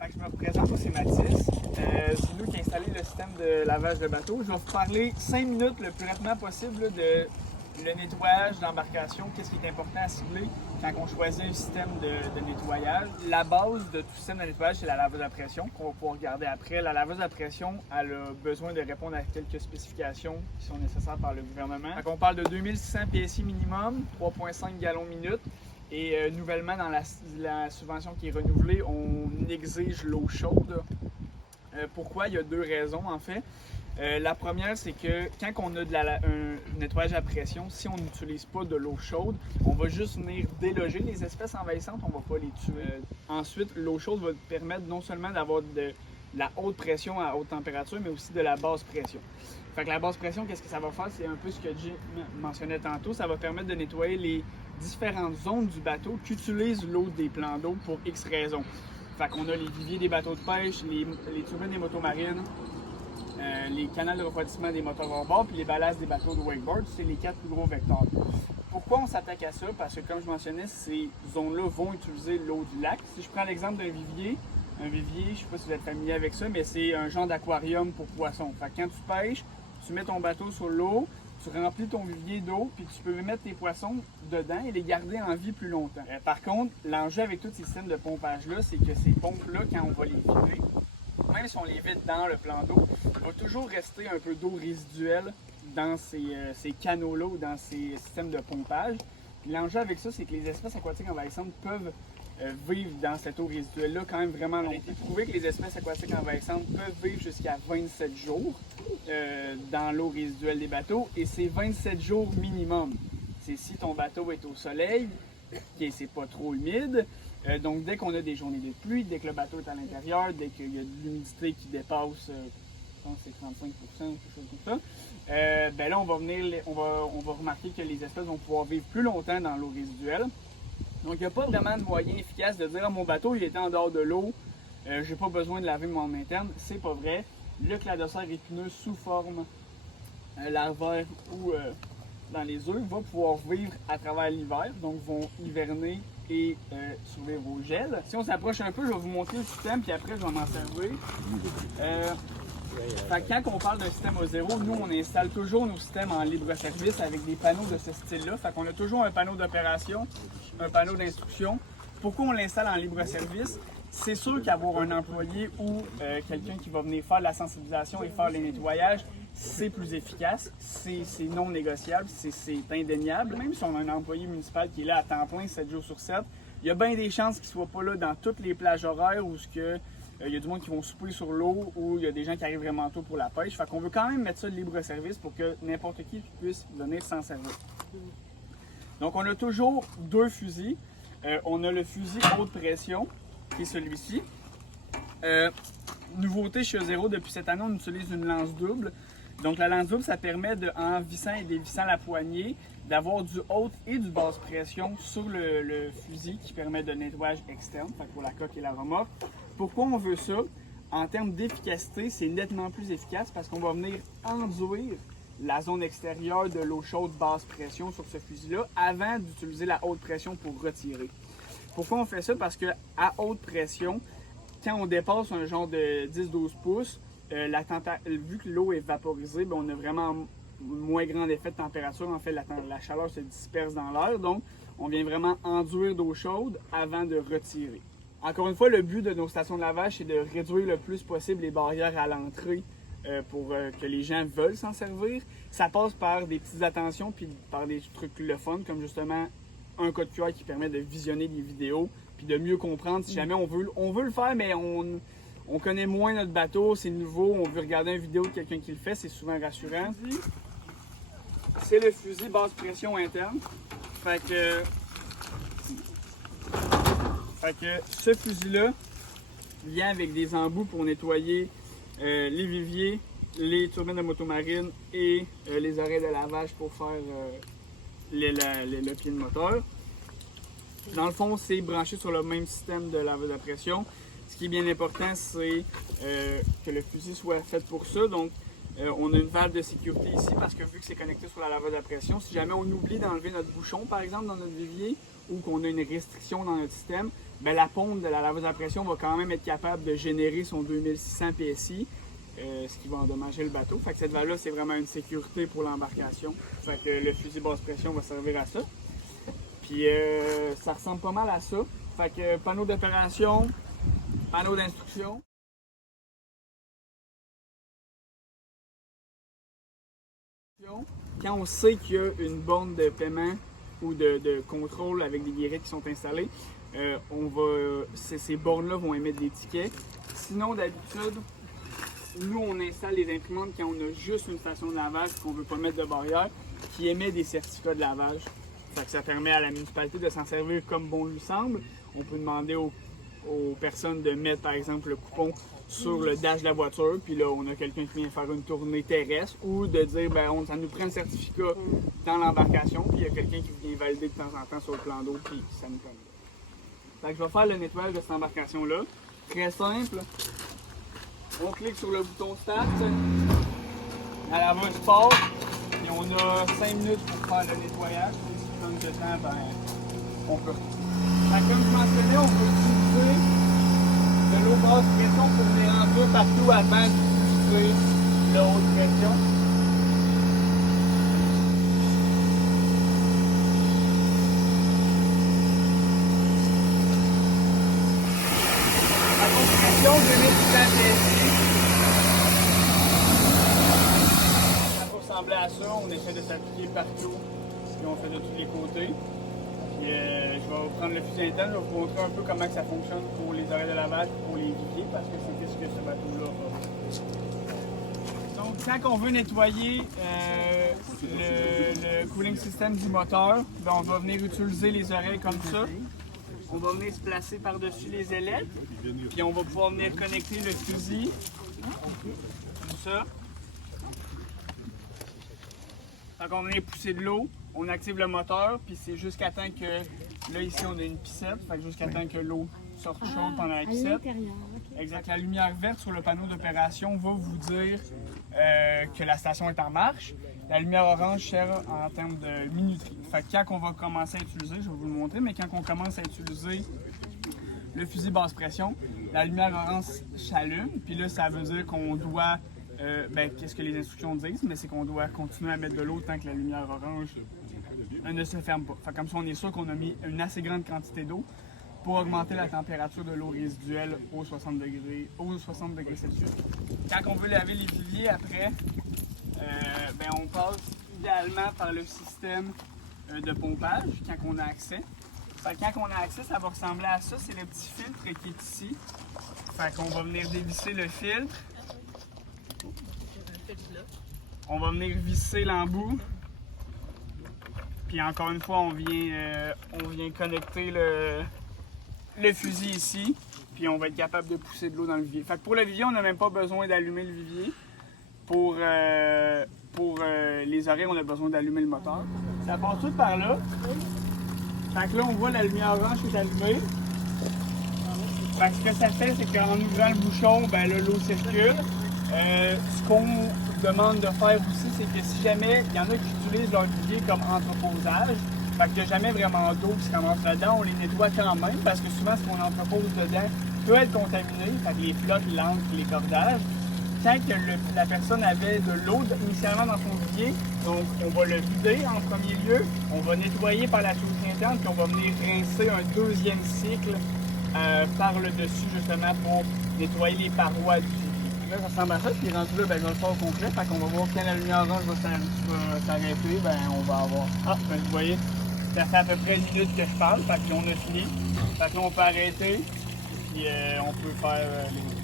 Fait que je me représente, moi c'est Mathis. C'est nous qui avons installé le système de lavage de bateau. Je vais vous parler 5 minutes le plus rapidement possible là, de le nettoyage d'embarcation, qu'est-ce qui est important à cibler quand on choisit un système de nettoyage. La base de tout système de nettoyage, c'est la laveuse à pression, qu'on va pouvoir regarder après. La laveuse à pression, elle a besoin de répondre à quelques spécifications qui sont nécessaires par le gouvernement. Fait on parle de 2600 PSI minimum, 3,5 gallons minute. Et nouvellement, dans la subvention qui est renouvelée, on exige l'eau chaude. Pourquoi? Il y a deux raisons en fait. La première, c'est que quand on a un nettoyage à pression, si on n'utilise pas de l'eau chaude, on va juste venir déloger les espèces envahissantes, on ne va pas les tuer. Ensuite, l'eau chaude va permettre non seulement d'avoir de la haute pression à haute température, mais aussi de la basse pression. Fait que la basse pression, qu'est-ce que ça va faire? C'est un peu ce que Jim mentionnait tantôt. Ça va permettre de nettoyer les différentes zones du bateau qui utilisent l'eau des plans d'eau pour X raisons. Fait qu'on a les viviers des bateaux de pêche, les turbines des motos marines, les canaux de refroidissement des moteurs hors bord, puis les ballasts des bateaux de wakeboard. C'est les 4 plus gros vecteurs. Pourquoi on s'attaque à ça? Parce que comme je mentionnais, ces zones-là vont utiliser l'eau du lac. Si je prends l'exemple d'un vivier, je ne sais pas si vous êtes familier avec ça, mais c'est un genre d'aquarium pour poissons. Fait que quand tu pêches, tu mets ton bateau sur l'eau, tu remplis ton vivier d'eau, puis tu peux mettre tes poissons dedans et les garder en vie plus longtemps. Par contre, l'enjeu avec tous ces systèmes de pompage-là, c'est que ces pompes-là, quand on va les vider, même si on les vide dans le plan d'eau, il va toujours rester un peu d'eau résiduelle dans ces canaux-là ou dans ces systèmes de pompage. L'enjeu avec ça, c'est que les espèces aquatiques envahissantes peuvent vivre dans cette eau résiduelle-là quand même vraiment longtemps. Il est prouvé que les espèces aquatiques envahissantes peuvent vivre jusqu'à 27 jours dans l'eau résiduelle des bateaux, et c'est 27 jours minimum. C'est si ton bateau est au soleil, que c'est pas trop humide. Donc dès qu'on a des journées de pluie, dès que le bateau est à l'intérieur, dès qu'il y a de l'humidité qui dépasse, je pense que c'est 35%, quelque chose comme ça, ben là on va remarquer que les espèces vont pouvoir vivre plus longtemps dans l'eau résiduelle. Donc il n'y a pas vraiment de moyen efficace de dire mon bateau il était en dehors de l'eau, j'ai pas besoin de laver mon interne. C'est pas vrai. Le cladocère épineux sous forme larvaire ou dans les œufs va pouvoir vivre à travers l'hiver, donc vont hiverner et survivre au gel. Si on s'approche un peu, je vais vous montrer le système, puis après je vais m'en servir. Fait que quand on parle d'un système au zéro, nous on installe toujours nos systèmes en libre service avec des panneaux de ce style-là. Fait qu'on a toujours un panneau d'opération, un panneau d'instruction. Pourquoi on l'installe en libre service? C'est sûr qu'avoir un employé ou quelqu'un qui va venir faire la sensibilisation et faire les nettoyages, c'est plus efficace, c'est non négociable, c'est indéniable. Même si on a un employé municipal qui est là à temps plein 7 jours sur 7, il y a bien des chances qu'il ne soit pas là dans toutes les plages horaires où il y a du monde qui vont souper sur l'eau ou il y a des gens qui arrivent vraiment tôt pour la pêche. Fait qu'on veut quand même mettre ça de libre service pour que n'importe qui puisse venir s'en servir. Donc on a toujours deux fusils. On a le fusil haute pression, qui est celui-ci. Nouveauté chez Zero, depuis cette année, on utilise une lance double. Donc la lance double, ça permet, en vissant et dévissant la poignée, d'avoir du haute et du basse pression sur le fusil qui permet de nettoyage externe, fait pour la coque et la remorque. Pourquoi on veut ça? En termes d'efficacité, c'est nettement plus efficace parce qu'on va venir enduire la zone extérieure de l'eau chaude basse pression sur ce fusil-là avant d'utiliser la haute pression pour retirer. Pourquoi on fait ça? Parce qu'à haute pression, quand on dépasse un genre de 10-12 pouces, vu que l'eau est vaporisée, ben on a vraiment moins grand effet de température. En fait, la chaleur se disperse dans l'air. Donc, on vient vraiment enduire d'eau chaude avant de retirer. Encore une fois, le but de nos stations de lavage, c'est de réduire le plus possible les barrières à l'entrée pour que les gens veulent s'en servir. Ça passe par des petites attentions puis par des trucs le fun, comme justement un code QR qui permet de visionner des vidéos puis de mieux comprendre si jamais on veut le faire, mais on connaît moins notre bateau, c'est nouveau, on veut regarder une vidéo de quelqu'un qui le fait, c'est souvent rassurant. C'est le fusil basse pression interne. Fait que ce fusil-là vient avec des embouts pour nettoyer les viviers, les turbines de motomarine et les oreilles de lavage pour faire le pied de moteur. Dans le fond, c'est branché sur le même système de lavage de pression. Ce qui est bien important, c'est que le fusil soit fait pour ça. Donc, on a une valve de sécurité ici parce que vu que c'est connecté sur la laveuse à pression, si jamais on oublie d'enlever notre bouchon, par exemple, dans notre vivier, ou qu'on a une restriction dans notre système, ben, la pompe de la laveuse à pression va quand même être capable de générer son 2600 PSI, ce qui va endommager le bateau. Fait que cette valve-là, c'est vraiment une sécurité pour l'embarcation. Fait que le fusil basse pression va servir à ça. Puis ça ressemble pas mal à ça. Fait que panneau d'opération, panneau d'instruction. Quand on sait qu'il y a une borne de paiement ou de contrôle avec des guérettes qui sont installées, ces bornes-là vont émettre des tickets. Sinon, d'habitude, nous, on installe les imprimantes quand on a juste une station de lavage qu'on ne veut pas mettre de barrière qui émet des certificats de lavage. Fait que ça permet à la municipalité de s'en servir comme bon lui semble. On peut demander aux personnes de mettre, par exemple, le coupon sur le dash de la voiture, puis là, on a quelqu'un qui vient faire une tournée terrestre, ou de dire, ben, ça nous prend le certificat dans l'embarcation, puis il y a quelqu'un qui vient valider de temps en temps sur le plan d'eau, puis ça nous permet. Fait que je vais faire le nettoyage de cette embarcation-là. Très simple. On clique sur le bouton Start. La laveuse part, et on a 5 minutes pour faire le nettoyage. Si on donne de temps, ben, on peut. Fait que comme je mentionnais, on peut utiliser de l'eau basse pression pour venir remplir partout avant d'utiliser la haute pression. La compression, 2600 PSI. Ça peut ressembler à ça, on essaie de s'appliquer partout, puis on fait de tous les côtés. Puis, je vais prendre le fusil interne, je vais vous montrer un peu comment ça fonctionne pour les oreilles de lavage et pour les viviers, parce que c'est ce que ce bateau-là a. Donc, quand on veut nettoyer le cooling system du moteur, ben, on va venir utiliser les oreilles comme ça. On va venir se placer par-dessus les ailettes, puis on va pouvoir venir connecter le fusil, comme ça. Donc on va venir pousser de l'eau, on active le moteur, puis c'est jusqu'à temps que, là ici on a une piscette, fait que jusqu'à temps que l'eau sorte chaude pendant la piscette. Okay. Exact, la lumière verte sur le panneau d'opération va vous dire que la station est en marche. La lumière orange sert en termes de minuterie. Fait que quand on va commencer à utiliser, je vais vous le montrer, mais quand on commence à utiliser le fusil basse pression, la lumière orange s'allume, puis là ça veut dire qu'on doit qu'est-ce que les instructions disent, mais c'est qu'on doit continuer à mettre de l'eau tant que la lumière orange ne se ferme pas. Fait comme ça, on est sûr qu'on a mis une assez grande quantité d'eau pour augmenter la température de l'eau résiduelle aux 60 degrés Celsius. Quand on veut laver les viviers après, on passe idéalement par le système de pompage quand on a accès. Fait que quand on a accès, ça va ressembler à ça. C'est le petit filtre qui est ici. Fait qu'on va venir dévisser le filtre. On va venir visser l'embout. Puis encore une fois, on vient connecter le fusil ici. Puis on va être capable de pousser de l'eau dans le vivier. Fait que pour le vivier, on n'a même pas besoin d'allumer le vivier. Pour les oreilles, on a besoin d'allumer le moteur. Ça passe tout par là. Fait que là, on voit la lumière orange qui est allumée. Fait que ce que ça fait, c'est qu'en ouvrant le bouchon, ben là, l'eau circule. Ce qu'on demande de faire aussi, c'est que si jamais il y en a qui utilisent leur vivier comme entreposage, fait qu'il n'y a jamais vraiment d'eau qui se ramasse là-dedans, on les nettoie quand même, parce que souvent ce qu'on entrepose dedans peut être contaminé, fait que les flottes, l'encre, les cordages. Quand la personne avait de l'eau initialement dans son vivier, donc on va le vider en premier lieu, on va nettoyer par la souris interne, puis on va venir rincer un deuxième cycle par le dessus justement pour nettoyer les parois du vivier. Là, ça ressemble à ça, puis rendu là, je vais le faire au complet, fait qu'on va voir quand la lumière orange va s'arrêter, on va avoir... vous voyez, ça fait à peu près 1 minute que je parle, fait qu'on a fini. Fait que là, on peut arrêter, puis on peut faire les...